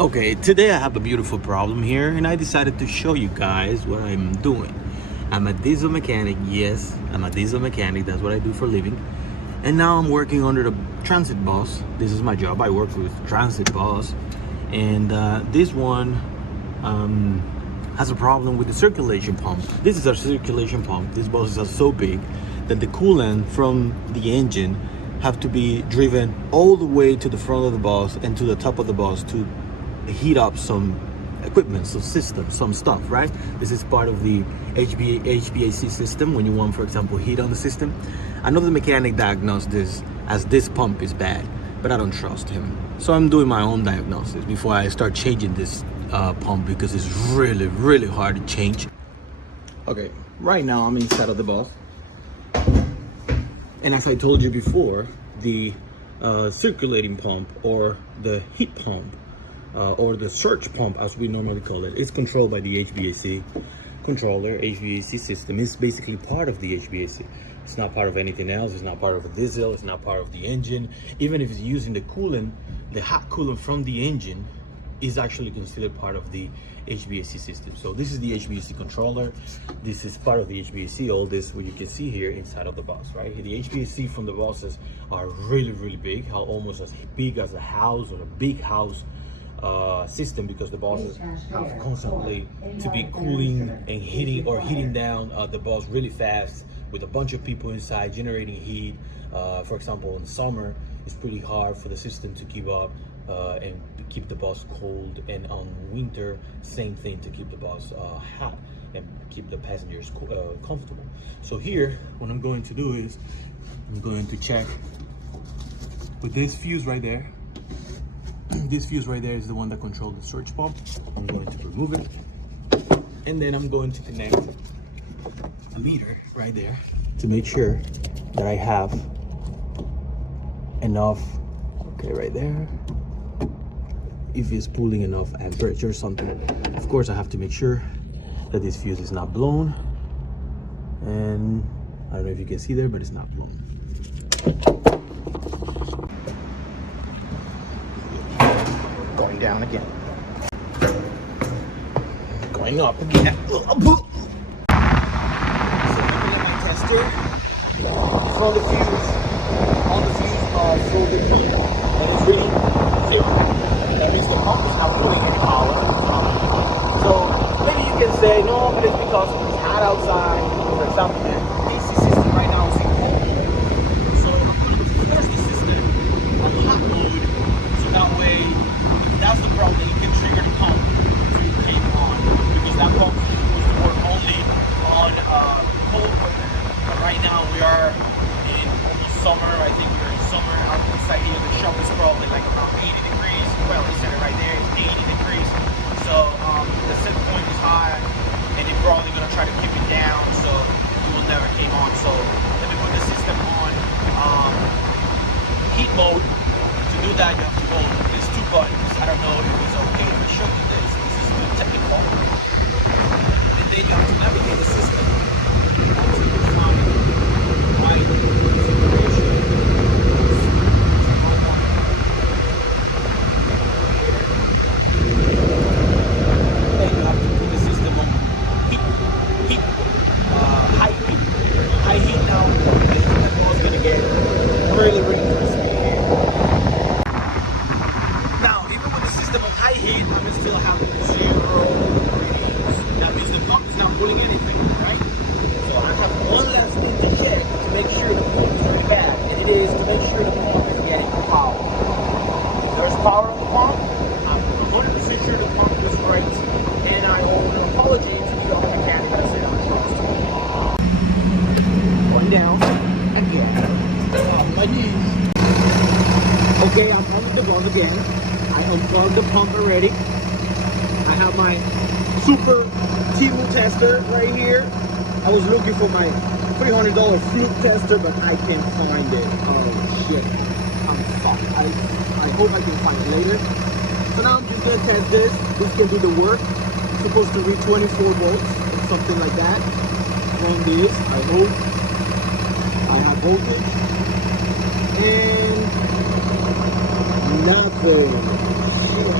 Okay, today I have a beautiful problem here and I decided to show you guys what I'm doing. I'm a diesel mechanic. Yes, I'm a diesel mechanic. That's what I do for a living. And now I'm working under the transit bus. This is my job. I work with transit bus. And this one has a problem with the circulation pump. This is our circulation pump. These buses are so big that the coolant from the engine have to be driven all the way to the front of the bus and to the top of the bus to heat up some equipment, some system, some stuff, right? This is part of the HVAC system when you want, for example, heat on the system. Another mechanic diagnosed this as this pump is bad, but I don't trust him. So I'm doing my own diagnosis before I start changing this pump because it's really, really hard to change. Okay, right now I'm inside of the bus. And as I told you before, the circulating pump or the heat pump or the surge pump, as we normally call it, is controlled by the HVAC controller. HVAC system is basically part of the HVAC. It's not part of anything else. It's not part of a diesel. It's not part of the engine. Even if it's using the coolant, the hot coolant from the engine is actually considered part of the HVAC system. So this is the HVAC controller. This is part of the HVAC. All this, what you can see here inside of the bus, right? The HVAC from the buses are really, really big, almost as big as a house or a big house system, because the buses have constantly to be cooling and heating down the bus really fast with a bunch of people inside generating heat. For example, in summer, it's pretty hard for the system to keep up and to keep the bus cold, and on winter, same thing, to keep the bus hot and keep the passengers comfortable. So here, what I'm going to do is I'm going to check with this fuse right there. This fuse right there is the one that controls the surge pump. I'm going to remove it, and then I'm going to connect a meter right there to make sure that I have enough. Okay, right there, if it's pulling enough amperage or something. Of course, I have to make sure that this fuse is not blown, and I don't know if you can see there, but it's not blown. Going down again, going up again. So looking at my tester, from the fuse, on the fuse for the pump, and it's reading 0. That means the pump is not pulling any power. So maybe you can say, no, but it's because it's hot outside, or something. The AC system right now is in cold mode. So I'm going to force the system on hot mode, so that way, if that's the problem, you can trigger the pump to kick on, because that pump is supposed to work only on cold weather. But right now we are in almost summer. I think we're in summer. Outside here, the shop is probably like around 80 degrees. Well, they said it right there, it's 80 degrees. So the set point is high, and they're probably gonna try to keep it down, so it will never came on. So let me put the system on heat mode. To do that, you have to hold these 2 buttons. I don't know if it's okay if I show you this. This is really technical. And then you have to navigate the system until you find the right configuration. Really, really crispy. Now, even with the system on high heat, I'm still having 0 readings. That means the pump is not pulling anything, right? So I have one last thing to check to make sure the pump is very bad, and it is to make sure the pump is getting power. If there's power on the pump, I'm 100% sure the pump is great, and I owe an apology to the other mechanic that said I'm supposed to. Going down again. My knees. Okay, I'm on the bus again. I unplugged the pump already. I have my super Timu tester right here. I was looking for my $300 fluke tester, but I can't find it. Oh shit, I'm fucked. I hope I can find it later. So now I'm just gonna test this. This can do the work. It's supposed to read 24 volts or something like that. From this, I hope I have voltage. And nothing. Shit.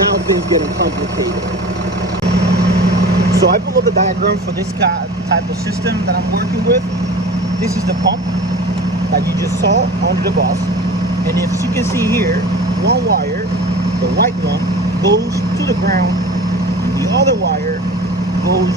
now things getting complicated. So I pulled up the diagram for this type of system that I'm working with. This is the pump that you just saw under the bus. And if you can see here, one wire, the white one, goes to the ground. The other wire goes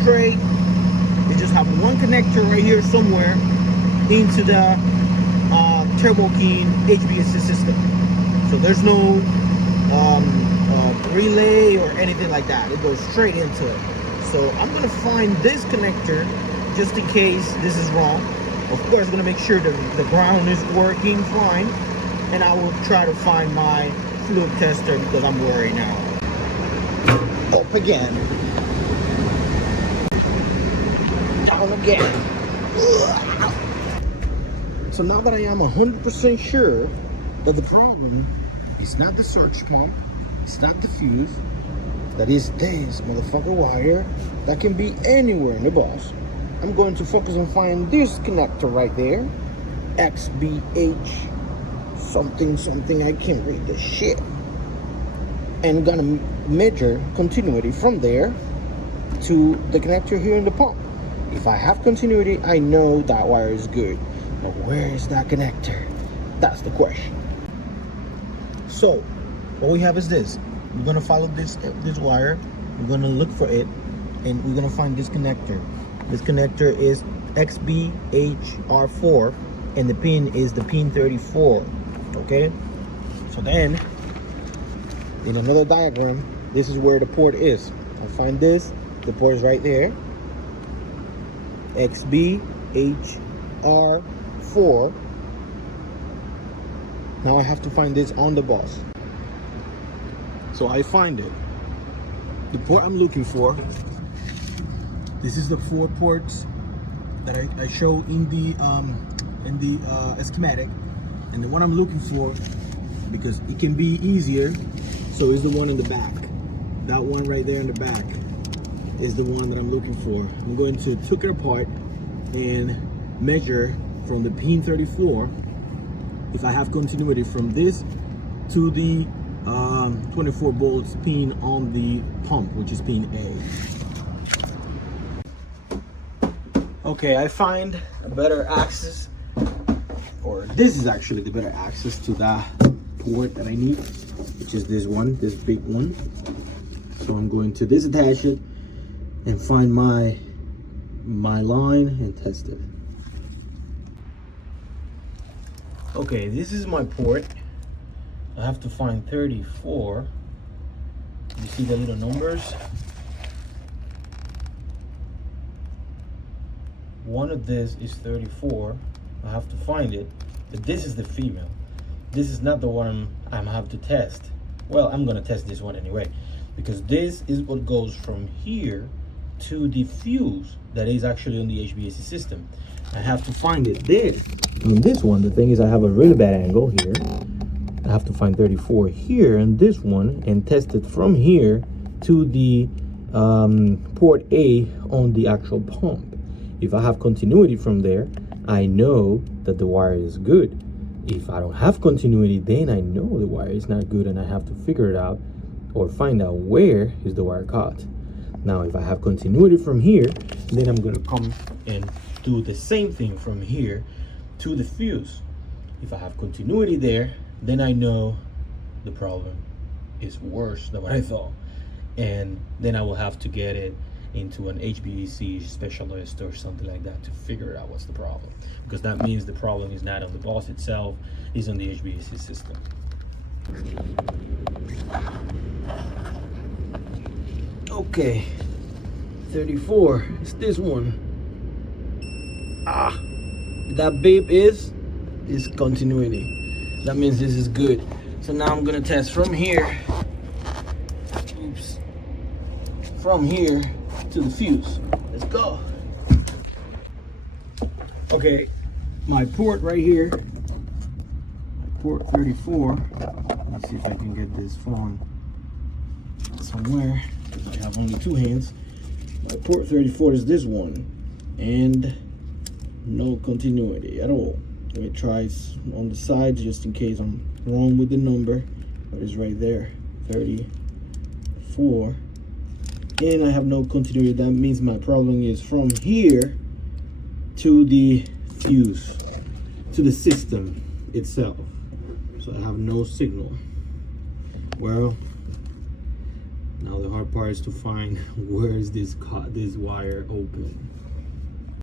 straight. They just have one connector right here somewhere into the Turbo King HVAC system. So there's no relay or anything like that. It goes straight into it. So I'm gonna find this connector just in case this is wrong. Of course, I'm gonna make sure that the ground is working fine, and I will try to find my fluid tester because I'm worried now. Up again. Down again. Ugh. So now that I am 100% sure that the problem is not the surge pump, it's not the fuse, that is this motherfucker wire that can be anywhere in the bus, I'm going to focus on finding this connector right there, XBH something, I can't read this shit, and gonna measure continuity from there to the connector here in the pump. If I have continuity, I know that wire is good, but where is that connector? That's the question. So what we have is this. We're gonna follow this wire, we're gonna look for it, and we're gonna find this connector. This connector is XBHR4, and the pin is the pin 34. Okay, so then in another diagram, this is where the port is. I'll find this, the port is right there, XBHR4. Now I have to find this on the bus. So I find it. The port I'm looking for, this is the 4 ports that I show in the schematic, and the one I'm looking for, because it can be easier, so is the one in the back. That one right there in the back is the one that I'm looking for. I'm going to take it apart and measure from the pin 34 if I have continuity from this to the 24 volts pin on the pump, which is pin A. Okay, I find a better access, or this is actually the better access to that port that I need, which is this one, this big one. So I'm going to disattach it and find my line and test it. Okay, this is my port. I have to find 34. You see the little numbers? One of this is 34. I have to find it, but this is the female. This is not the one I'm have to test. Well, I'm gonna test this one anyway, because this is what goes from here to the fuse that is actually on the HVAC system. I have to find it this. And this one, the thing is I have a really bad angle here. I have to find 34 here and this one and test it from here to the port A on the actual pump. If I have continuity from there, I know that the wire is good. If I don't have continuity, then I know the wire is not good and I have to figure it out or find out where is the wire caught. Now, if I have continuity from here, then I'm gonna come and do the same thing from here to the fuse. If I have continuity there, then I know the problem is worse than what I thought. And then I will have to get it into an HVAC specialist or something like that to figure out what's the problem. Because that means the problem is not on the bus itself, it's on the HVAC system. Okay, 34, it's this one. That beep is continuity. That means this is good. So now I'm gonna test from here, from here to the fuse. Let's go. Okay, my port right here, my port 34. Let's see if I can get this phone somewhere, because I have only 2 hands. My port 34 is this one, and no continuity at all. Let me try on the sides just in case I'm wrong with the number, but it's right there, 34, and I have no continuity. That means my problem is from here to the fuse, to the system itself. So I have no signal. Well, now the hard part is to find where is this wire open.